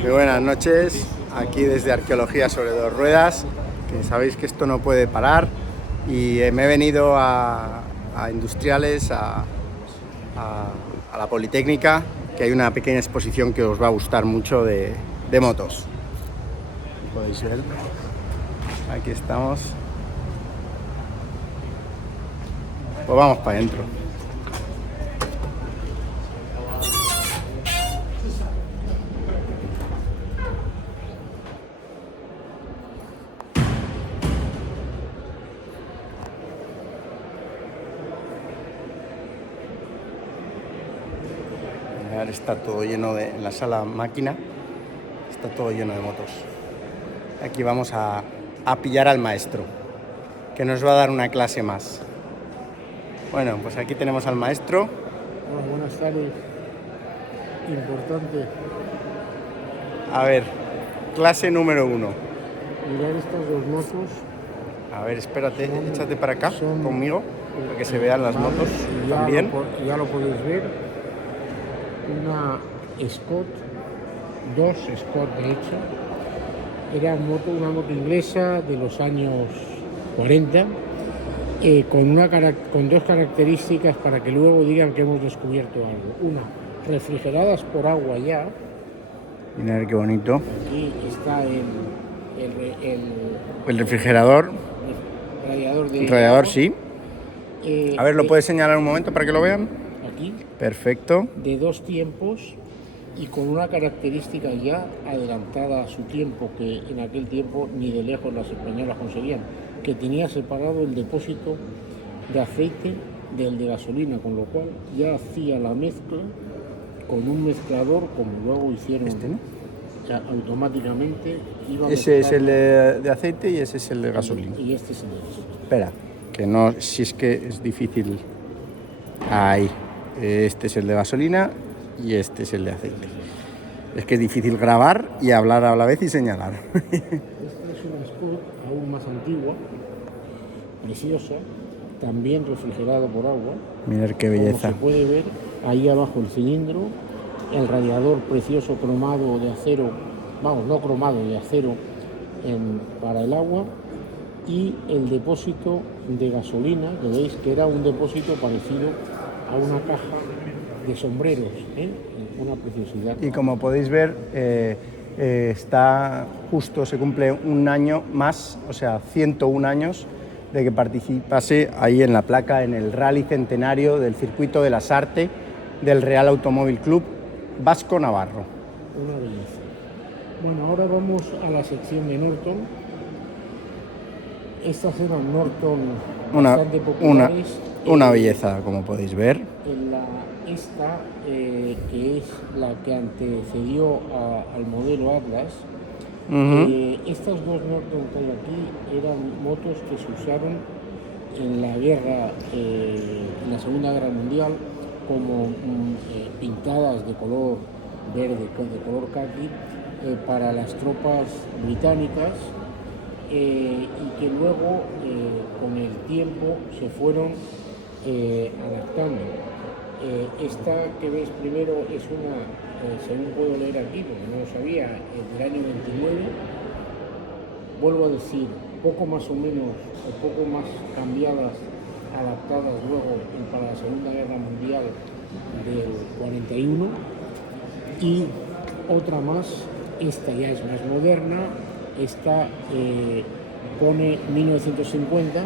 Muy buenas noches, aquí desde Arqueología sobre dos ruedas, que sabéis que esto no puede parar, y me he venido a Industriales, a la Politécnica, que hay una pequeña exposición que os va a gustar mucho de motos. Podéis ver, aquí estamos. Pues vamos para adentro. Está todo lleno de, en la sala máquina, está todo lleno de motos. Aquí vamos a pillar al maestro, que nos va a dar una clase más. Bueno, pues aquí tenemos al maestro. Hola, buenas tardes. Importante. A ver, clase número 1. Mirar estas dos motos. A ver, espérate, échate para acá conmigo, para que se vean las motos también. Ya lo podéis ver. Una Scott, dos Scott de hecho. Era una moto inglesa de los años 40, con dos características para que luego digan que hemos descubierto algo. Una, refrigeradas por agua ya. Mirad qué bonito. Aquí está el refrigerador. El radiador, sí. A ver, ¿lo puedes señalar un momento para que lo vean? Aquí. Perfecto. De dos tiempos y con una característica ya adelantada a su tiempo, que en aquel tiempo ni de lejos las españolas conseguían, que tenía separado el depósito de aceite del de gasolina, con lo cual ya hacía la mezcla con un mezclador, como luego hicieron. ¿no? Automáticamente iba ese es el de aceite y ese es el de gasolina. Y este es el de gasolina. Espera, que no, si es que es difícil. Ahí. Este es el de gasolina y este es el de aceite. Es que es difícil grabar y hablar a la vez y señalar. Esta es una Scott aún más antigua, preciosa, también refrigerado por agua. Mirad qué belleza. Como se puede ver, ahí abajo el cilindro, el radiador precioso cromado de acero, no cromado, de acero para el agua, y el depósito de gasolina, que veis que era un depósito parecido a una caja de sombreros, una preciosidad. Y como podéis ver, se cumple un año más, o sea, 101 años de que participase ahí en la placa en el Rally Centenario del Circuito de la Sarte del Real Automóvil Club Vasco Navarro. Una belleza. Bueno, ahora vamos a la sección de Norton. Estas eran Norton bastante populares. Una belleza, como podéis ver. Esta, que es la que antecedió al modelo Atlas, estas dos Norton que hay aquí eran motos que se usaron en la guerra, en la Segunda Guerra Mundial, como pintadas de color verde, de color khaki, para las tropas británicas, y que luego con el tiempo se fueron adaptando. Esta que veis primero es una, según puedo leer aquí, porque no lo sabía, del año 29. Vuelvo a decir, poco más o menos, o poco más cambiadas, adaptadas luego para la Segunda Guerra Mundial del 41. Y otra más, esta ya es más moderna, esta pone 1950,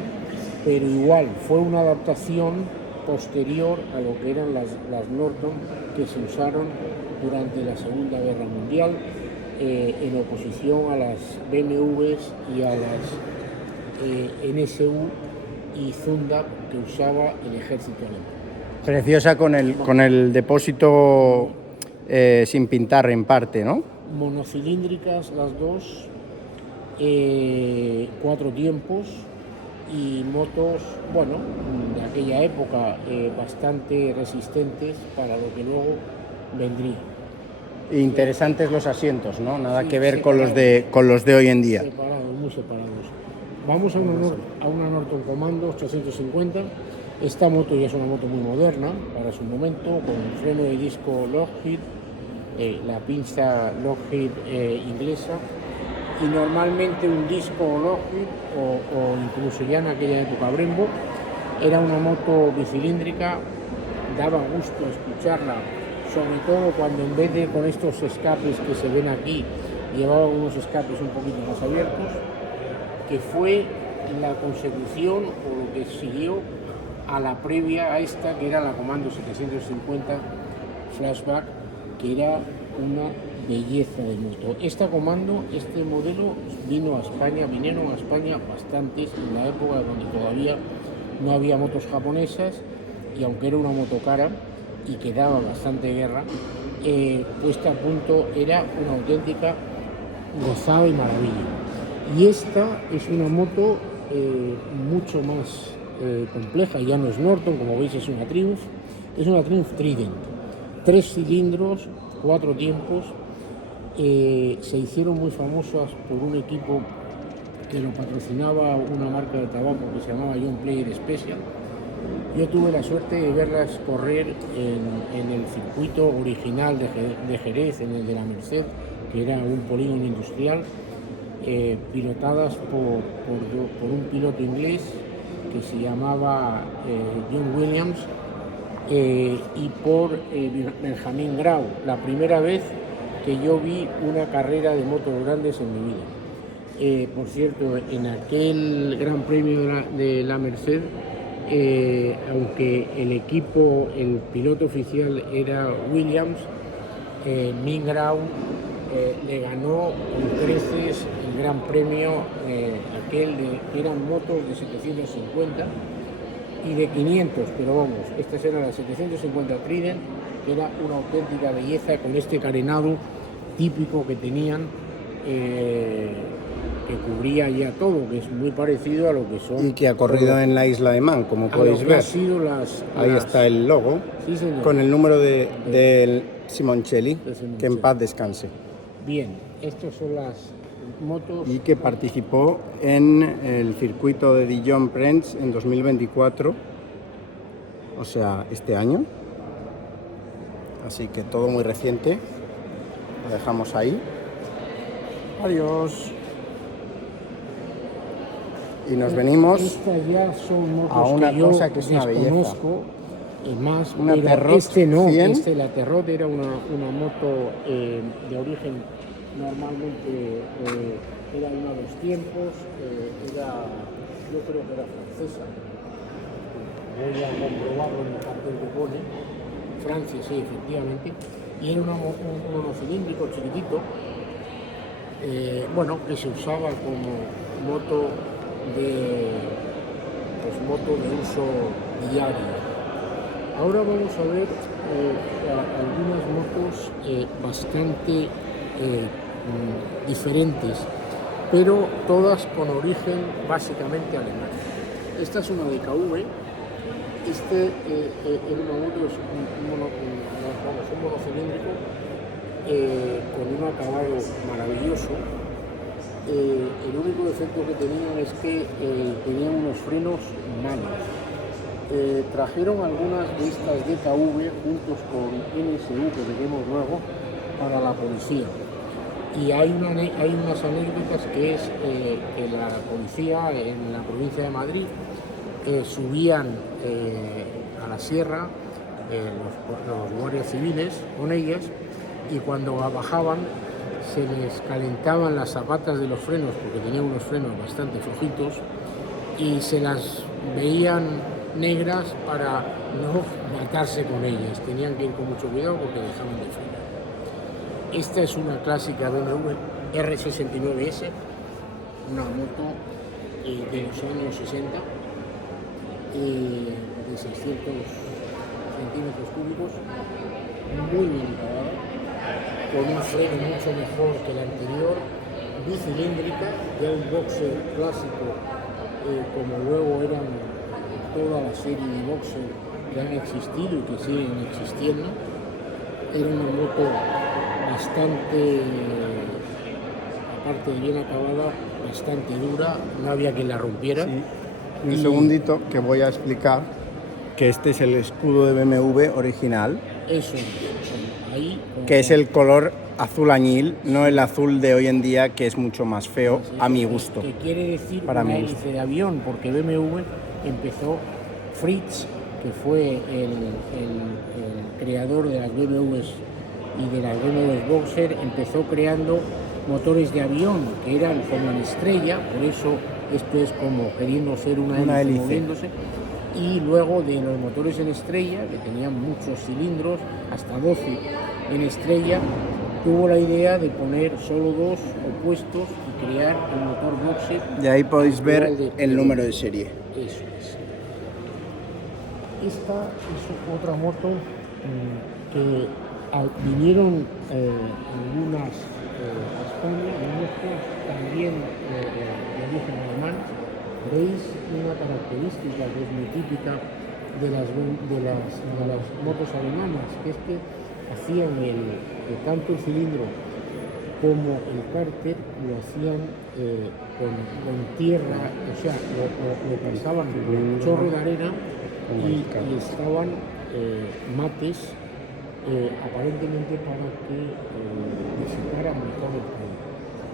pero igual fue una adaptación posterior a lo que eran las Norton que se usaron durante la Segunda Guerra Mundial, en oposición a las BMWs y a las NSU y Zunda que usaba el ejército alemán. Preciosa con el depósito sin pintar en parte, ¿no? Monocilíndricas las dos, 4 tiempos, y motos, bueno, de aquella época, bastante resistentes para lo que luego vendría. Interesantes los asientos, ¿no? Nada sí, que ver separados, con los de hoy en día. Separados, muy separados. Vamos a una Norton Commando 850. Esta moto ya es una moto muy moderna para su momento, con freno de disco Lockheed, la pinza Lockheed inglesa, y normalmente un disco Lockheed o incluso ya en aquella época Brembo. Era una moto bicilíndrica, daba gusto escucharla, sobre todo cuando en vez de con estos escapes que se ven aquí, llevaba unos escapes un poquito más abiertos, que fue la consecución o lo que siguió a la previa a esta, que era la Comando 750 Flashback, que era una belleza de moto. Esta Comando, este modelo vinieron a España bastantes en la época donde todavía no había motos japonesas, y aunque era una moto cara y que daba bastante guerra, puesta a punto era una auténtica gozada y maravilla. Y esta es una moto mucho más compleja, ya no es Norton, como veis es una Triumph Trident, 3 cilindros, 4 tiempos. Se hicieron muy famosas por un equipo que lo patrocinaba una marca de tabaco que se llamaba John Player Special. Yo tuve la suerte de verlas correr en el circuito original de Jerez, en el de la Merced, que era un polígono industrial, pilotadas por un piloto inglés que se llamaba John Williams, y por Benjamin Grau. La primera vez que yo vi una carrera de motos grandes en mi vida. Por cierto, en aquel Gran Premio de la Merced, aunque el piloto oficial era Williams, Min Grau le ganó con creces el Gran Premio, que eran motos de 750 y de 500, pero vamos, estas eran las 750 Trident, que era una auténtica belleza con este carenado típico que tenían, que cubría ya todo, que es muy parecido a lo que son. Y que ha corrido en la isla de Man, como podéis ver. Ahí está el logo, sí, con el número de Simoncelli, que en paz descanse. Bien, estas son las motos. Y que participó en el circuito de Dijon-Prence en 2024, o sea, este año. Así que todo muy reciente. Lo dejamos ahí. Adiós. Y nos venimos Estas ya son motos a una que yo cosa que es una belleza. desconozco, más, Una pero Terrot este no, 100. la Terrot era una moto de origen normalmente, era una de los tiempos, yo creo que era francesa. Voy a comprobarlo en el cartel que pone. Francia, sí, efectivamente. Y era un monocilíndrico chiquitito, que se usaba como moto de uso diario. Ahora vamos a ver algunas motos bastante diferentes, pero todas con origen básicamente alemán. Esta es una DKV. Era una moto, un monocilíndrico con un acabado maravilloso. El único defecto que tenían es que tenían unos frenos malos. Trajeron algunas de estas DKV juntos con NSU, que veremos luego, para la policía. Y hay unas anécdotas, que es que la policía en la provincia de Madrid subían a la sierra los guardias civiles con ellas, y cuando bajaban se les calentaban las zapatas de los frenos, porque tenían unos frenos bastante flojitos, y se las veían negras para no matarse con ellas. Tenían que ir con mucho cuidado porque dejaban de frenar. Esta es una clásica BMW R69S, una moto de los años 60, de 600 centímetros cúbicos, muy bien acabada, con un freno mucho mejor que el anterior, bicilíndrica, ya un boxer clásico, como luego eran toda la serie de boxer que han existido y que siguen existiendo. Era una moto bastante, aparte de bien acabada, bastante dura, no había quien la rompiera. Sí. Un segundito, que voy a explicar que este es el escudo de BMW original, Eso, ahí, que es el color azul añil, no el azul de hoy en día, que es mucho más feo, a mi gusto. Que quiere decir para una mi gusto. hélice de avión, porque BMW empezó, Fritz, que fue el creador de las BMWs y de las BMWs Boxer, empezó creando motores de avión que eran como en estrella, por eso esto es como queriendo ser una hélice moviéndose. Y luego de los motores en estrella, que tenían muchos cilindros, hasta 12 en estrella, tuvo la idea de poner solo 2 opuestos y crear el motor Boxer. Y ahí podéis ver el número de serie. Eso es. Esta es otra moto que vinieron algunas a España, muestras también de origen alemán. Veis una característica que es muy típica de las motos alemanas, que es que hacían tanto el cilindro como el cárter lo hacían con tierra, o sea, lo pasaban con un chorro de arena y estaban mates aparentemente para que disiparan mejor el calor,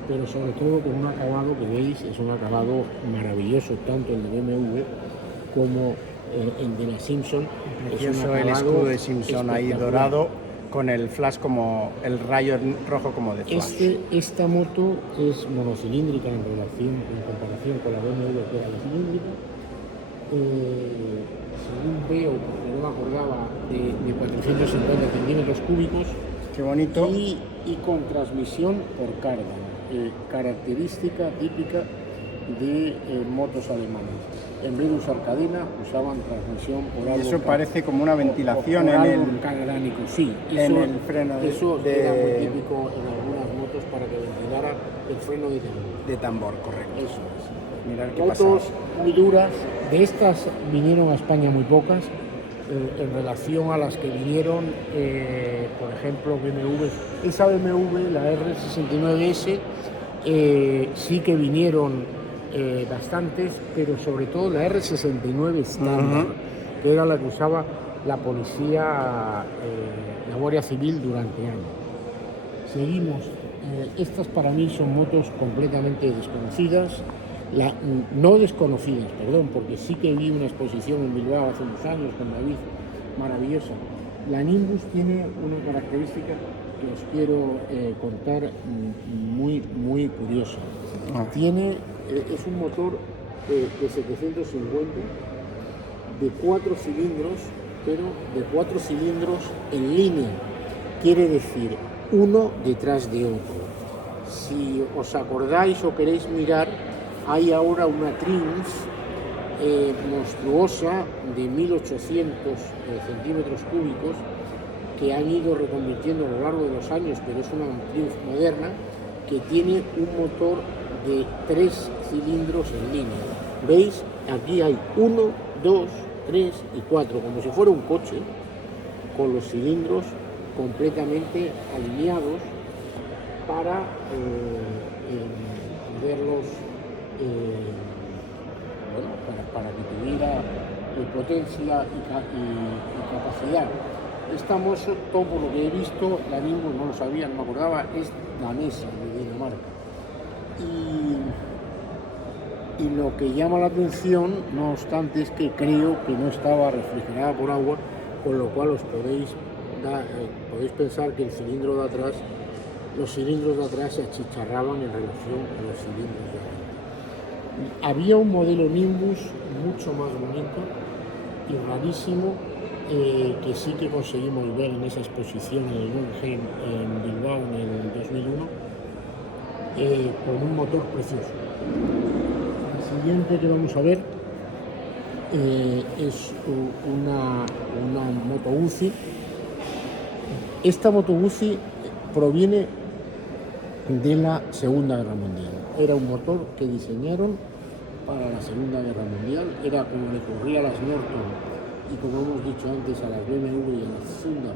pero sobre todo con un acabado que veis, es un acabado maravilloso, tanto el de BMW como el de la Simpson. Precioso el escudo de Simpson ahí dorado, con el flash como el rayo rojo como de flash. Esta moto es monocilíndrica en comparación con la BMW, que era la cilíndrica. Según veo, porque no me acordaba, de 450 centímetros cúbicos. Qué bonito. Y con transmisión por carga, característica típica de motos alemanas. En vez de usar cadena, usaban transmisión por algo. Eso parece como una ventilación por en algo el cargánico, sí. En el freno eso era muy típico en algunas motos para que ventilara el freno de tambor, correcto. Eso es. Mirad qué Motos pasada. muy duras. De estas vinieron a España muy pocas. En relación a las que vinieron, por ejemplo, BMW. Esa BMW, la R69S, sí que vinieron bastantes, pero sobre todo la R69 estándar, que era la que usaba la policía, la Guardia Civil durante años. Seguimos. Estas para mí son motos completamente desconocidas. No desconocidas, perdón, porque sí que vi una exposición en Bilbao hace unos años con David, maravillosa. La Nimbus tiene una característica que os quiero contar muy, muy curiosa. Es un motor de 750 de 4 cilindros, pero de 4 cilindros en línea, quiere decir uno detrás de otro. Si os acordáis o queréis mirar, hay ahora una Triumph monstruosa de 1800 centímetros cúbicos que han ido reconvirtiendo a lo largo de los años, pero es una Triumph moderna que tiene un motor de 3 cilindros en línea. ¿Veis? Aquí hay 1, 2, 3 y 4, como si fuera un coche, con los cilindros completamente alineados para verlos, para que tuviera potencia y capacidad. Esta moto, por lo que he visto, la Nimbus no lo sabía, no me acordaba, es danesa, de Dinamarca. Y lo que llama la atención, no obstante, es que creo que no estaba refrigerada por agua, con lo cual os podéis pensar que los cilindros de atrás se achicharraban en relación a los cilindros de adelante. Había un modelo Nimbus mucho más bonito y rarísimo, que sí que conseguimos ver en esa exposición en el Guggenheim en Bilbao en el 2001, con un motor precioso. La siguiente que vamos a ver es una moto Guzzi. Esta moto Guzzi proviene de la Segunda Guerra Mundial. Era un motor que diseñaron para la Segunda Guerra Mundial, era como le ocurría a las Norton y, como hemos dicho antes, a las BMW y a las Honda,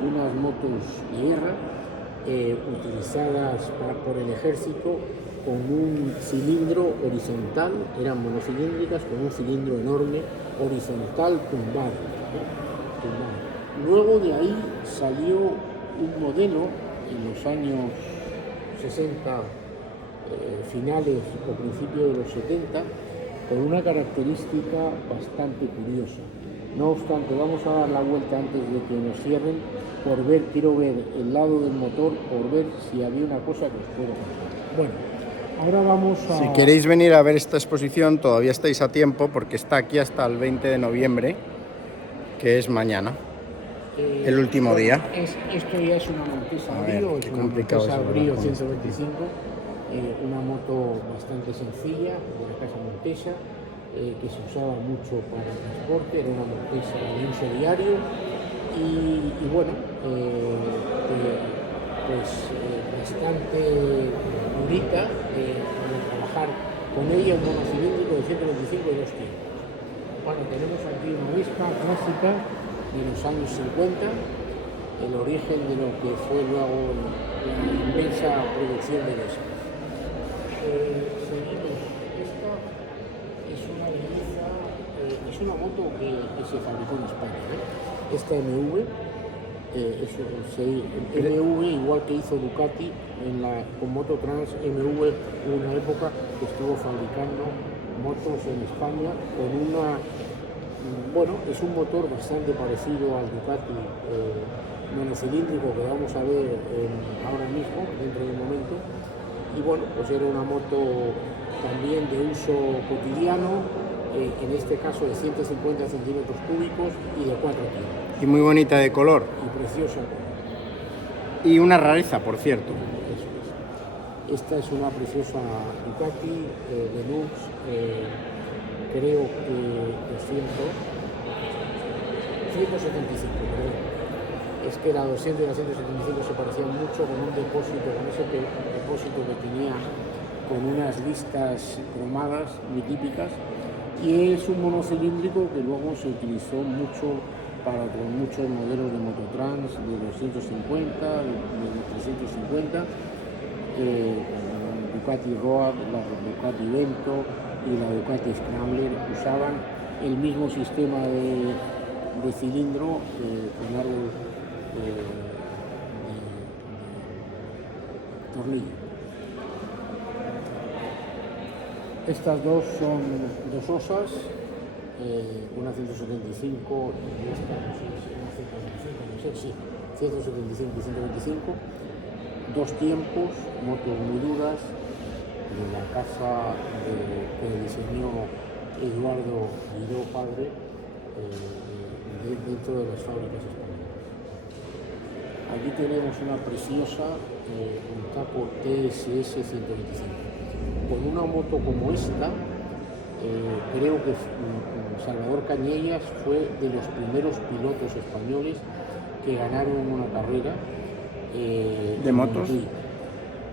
unas motos de guerra utilizadas por el ejército con un cilindro horizontal, eran monocilíndricas con un cilindro enorme horizontal tumbado. Luego de ahí salió un modelo en los años 60, finales o principios de los 70, con una característica bastante curiosa. No obstante, vamos a dar la vuelta antes de que nos cierren, quiero ver el lado del motor, por ver si había una cosa que os puedo contar. Bueno, ahora vamos a... Si queréis venir a ver esta exposición, todavía estáis a tiempo, porque está aquí hasta el 20 de noviembre, que es mañana, el último día. Esto ya es una Montesa A ver, Brio, qué es una complicado Montesa es Brio hablar con 125, una moto bastante sencilla de la casa Montesa, que se usaba mucho para transporte, era una Montesa de uso diario y bueno, bastante durita para trabajar con ella, un monocilíndrico de 125 y 2 tiempos. Bueno, tenemos aquí una Vespa clásica de los años 50, el origen de lo que fue luego la inmensa producción de Vespa. Seguimos. Esta es una belleza, es una moto que se fabricó en España. Esta MV, MV, igual que hizo Ducati con Mototrans, MV hubo una época que estuvo fabricando motos en España con es un motor bastante parecido al Ducati monocilíndrico que vamos a ver ahora mismo, dentro de un momento. Y bueno, pues era una moto también de uso cotidiano, en este caso de 150 centímetros cúbicos y de 4 tiempos. Y muy bonita de color. Y preciosa. Y una rareza, por cierto. Eso es. Esta es una preciosa Ducati Deluxe, creo que 175, perdón. Es que la 200 y la 175 se parecían mucho, con un depósito, con ese depósito que tenía con unas listas cromadas muy típicas, y es un monocilíndrico que luego se utilizó mucho para muchos modelos de Mototrans de 250, de 350, Ducati Road, la Ducati Vento y la Ducati Scrambler usaban el mismo sistema de cilindro con árbol de tornillo. Estas dos son dos osas, una 175 y esta no sé si una 125, no sé, sí, 175 y 125, dos tiempos, motos muy duras, de la casa que diseñó Eduardo Guidó padre, dentro de las fábricas españolas. Aquí tenemos una preciosa Bultaco TSS 125. Con una moto como esta, creo que Salvador Cañellas fue de los primeros pilotos españoles que ganaron una carrera de motos.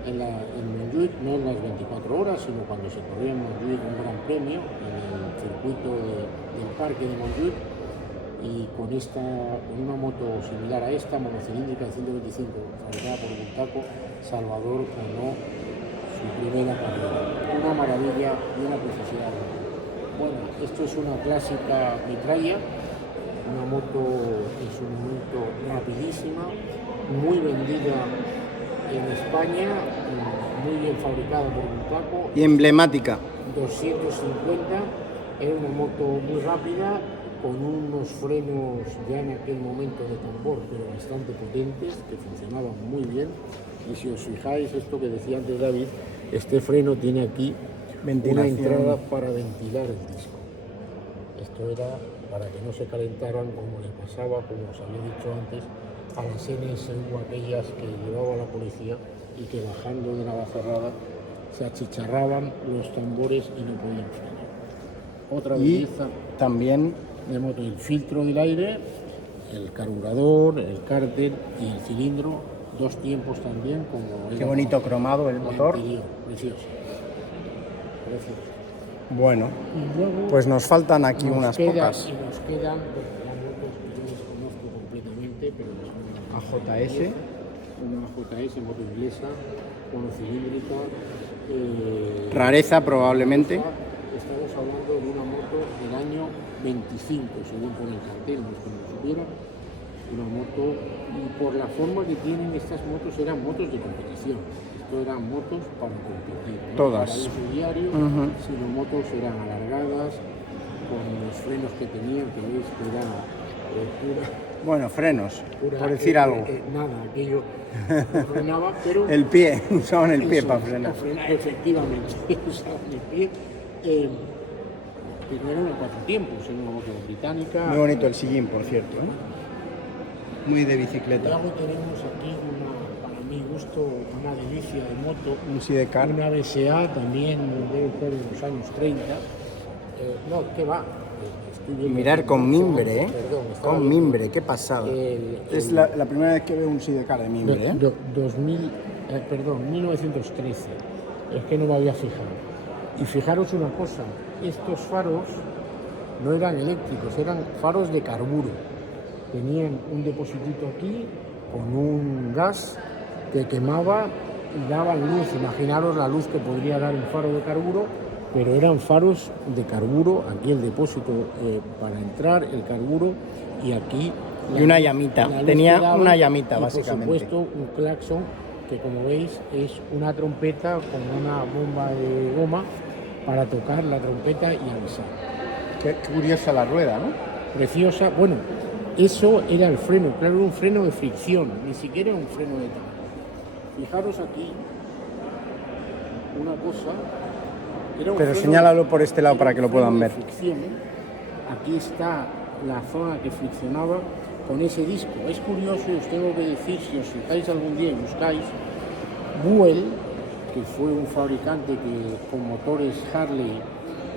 En Montjuïc, no en las 24 horas, sino cuando se corría en Montjuïc un gran premio en el circuito del parque de Montjuïc, y con una moto similar a esta, monocilíndrica de 125, fabricada por Bultaco, Salvador ganó su primera carrera. Una maravilla y una preciosidad. Bueno, esto es una clásica metralla, una moto en su momento rapidísima, muy vendida en España, muy bien fabricada por Bultaco. Y emblemática. 250, era una moto muy rápida, con unos frenos ya en aquel momento de tambor, pero bastante potentes, que funcionaban muy bien. Y si os fijáis, esto que decía antes David, este freno tiene aquí una entrada para ventilar el disco. Esto era para que no se calentaran, como le pasaba, como os había dicho antes, a las NSU, aquellas que llevaba la policía y que bajando de Navacerrada se achicharraban los tambores y no podían frenar. Otra belleza también de moto, el filtro del aire, el carburador, el cárter y el cilindro, dos tiempos también, como qué bonito cromado el motor. Anterior. Precioso. Precioso. Bueno, luego, pues nos faltan aquí unas pocas. Y nos quedan, ya motos que yo desconozco completamente, pero son AJS. Una AJS, moto inglesa, monocilíndrica. Rareza probablemente. Estamos hablando de una moto del año 25, según pone el cartel, no es que no lo supiera. una moto, y por la forma que tienen estas motos, eran motos de competición. Esto eran motos para competir, ¿no? Todas. Para uso diario, sino motos eran alargadas, con los frenos que tenían, que veis que era pura... Bueno, frenos, pura, por decir algo. Nada, aquello no frenaba, pero... El pie, usaban el pie eso, para frenar. Efectivamente, usaban el pie. Pero eran los 4 tiempos, en una moto británica. Muy bonito el sillín, por cierto, ¿eh? Muy de bicicleta. Luego tenemos aquí, para mi gusto, una delicia de moto. Un sidecar. Una BSA también, debe ser de los años 30. No, ¿qué va? Y mirar con mimbre, ¿eh? Perdón, con mimbre, qué pasada. Es la primera vez que veo un sidecar de mimbre, ¿eh? 1913. Es que no me había fijado. Y fijaros una cosa, estos faros no eran eléctricos, eran faros de carburo. Tenían un depositito aquí con un gas que quemaba y daban luz. Imaginaros la luz que podría dar un faro de carburo, pero eran faros de carburo. Aquí el depósito para entrar, el carburo, y aquí... Y una llamita, tenía una llamita, y básicamente. Por supuesto, un claxon, que como veis es una trompeta con una bomba de goma para tocar la trompeta y avisar. Qué curiosa la rueda, ¿no? Preciosa. Bueno, eso era el freno, claro, un freno de fricción, ni siquiera un freno de tamaño. Fijaros aquí una cosa. Era un Pero freno, señálalo por este lado para que lo puedan ver. Fricción. Aquí está la zona que friccionaba con ese disco. Es curioso, y os tengo que decir, si os fijáis algún día y buscáis, Buell, que fue un fabricante que, con motores Harley,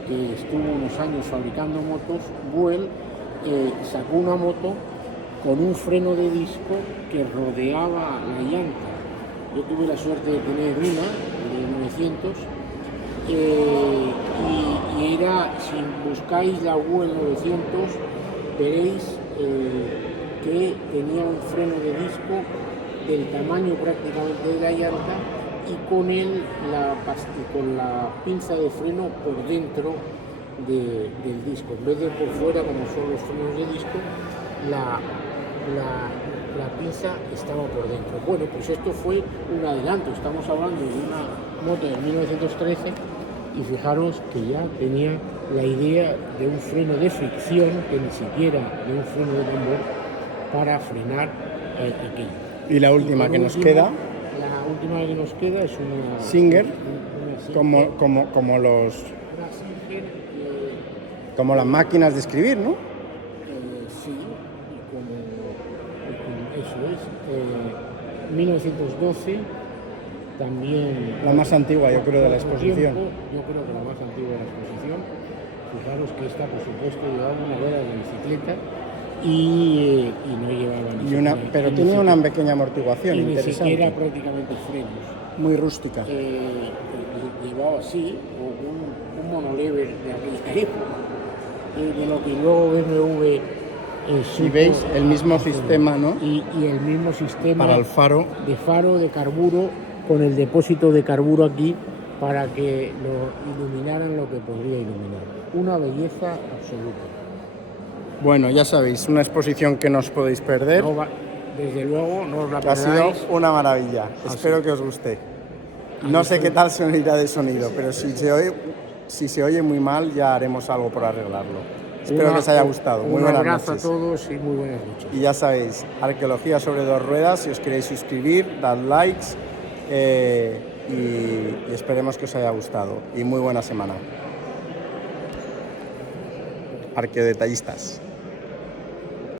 que estuvo unos años fabricando motos, Buell sacó una moto con un freno de disco que rodeaba la llanta. Yo tuve la suerte de tener una, de 900, y era, si buscáis la Buell 900, veréis que tenía un freno de disco del tamaño prácticamente de la llanta, y con él con la pinza de freno por dentro del disco, en vez de por fuera como son los frenos de disco, la pinza estaba por dentro. Bueno, pues esto fue un adelanto. Estamos hablando de una moto de 1913 y fijaros que ya tenía la idea de un freno de fricción, que ni siquiera de un freno de tambor, para frenar aquello. Y la última que nos queda. La última que nos queda es una Singer, Singer, como los... una Singer Como las máquinas de escribir, ¿no? sí, y como eso es. 1912, también... La más antigua, yo creo, de la Otro exposición. tiempo, yo creo que la más antigua de la exposición. Fijaros que esta, por supuesto, llevaba una rueda de bicicleta y no llevaba ni siquiera, Pero tenía una pequeña amortiguación y ni interesante. siquiera prácticamente frenos. Muy rústica. Llevaba así un monolever de aquella época, de lo que luego BMW Y veis el mismo sistema, ¿no? y el mismo sistema Para el faro. de faro de carburo, con el depósito de carburo aquí para que lo iluminaran lo que podría iluminar. Una belleza absoluta. Bueno, ya sabéis, una exposición que no os podéis perder. Desde luego, no os la Ha sido perdáis. una maravilla. Espero que os guste. No sé qué tal sonirá de sonido, pero si se oye muy mal, ya haremos algo por arreglarlo. Espero que os haya gustado. Muy Un buenas abrazo noches. a todos y muy buenas noches. Y ya sabéis, Arqueología sobre 2 ruedas. Si os queréis suscribir, dad likes y esperemos que os haya gustado. Y muy buena semana. Arqueodetallistas.